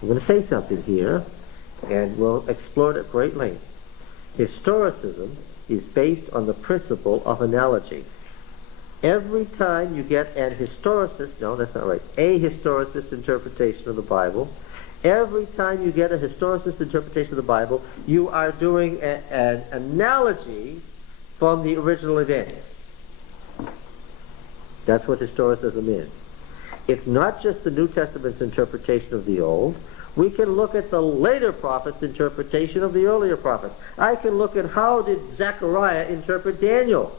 I'm going to say something here, and we'll explore it at great length. Historicism is based on the principle of analogy. Every time you get a historicist interpretation of the Bible, every time you get a historicist interpretation of the Bible, you are doing an analogy from the original event. That's what historicism is. It's not just the New Testament's interpretation of the Old. We can look at the later prophets' interpretation of the earlier prophets. I can look at how did Zechariah interpret Daniel?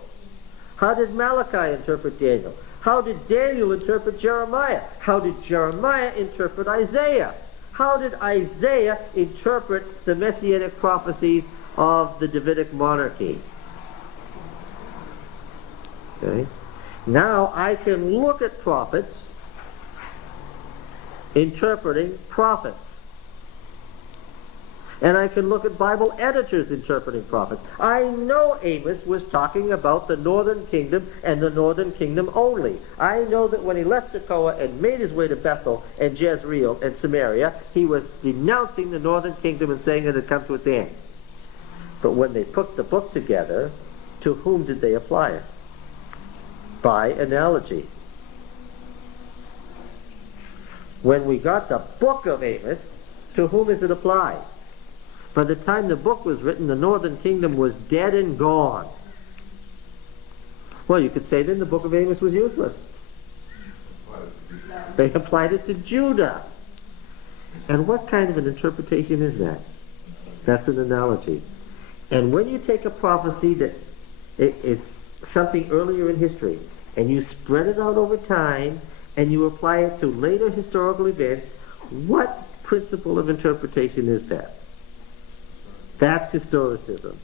How did Malachi interpret Daniel? How did Daniel interpret Jeremiah? How did Jeremiah interpret Isaiah? How did Isaiah interpret the messianic prophecies of the Davidic monarchy? Okay. Now I can look at prophets interpreting prophets. And I can look at Bible editors interpreting prophets. I know Amos was talking about the northern kingdom and the northern kingdom only. I know that when he left Tekoa and made his way to Bethel and Jezreel and Samaria, he was denouncing the northern kingdom and saying it had come to its end. But when they put the book together, to whom did they apply it? By analogy. When we got the book of Amos, to whom is it applied? By the time the book was written, the northern kingdom was dead and gone. Well, you could say then the book of Amos was useless. They applied it to Judah. And what kind of an interpretation is that? That's an analogy. And when you take a prophecy that is something earlier in history, and you spread it out over time, and you apply it to later historical events, what principle of interpretation is that? That's historicism.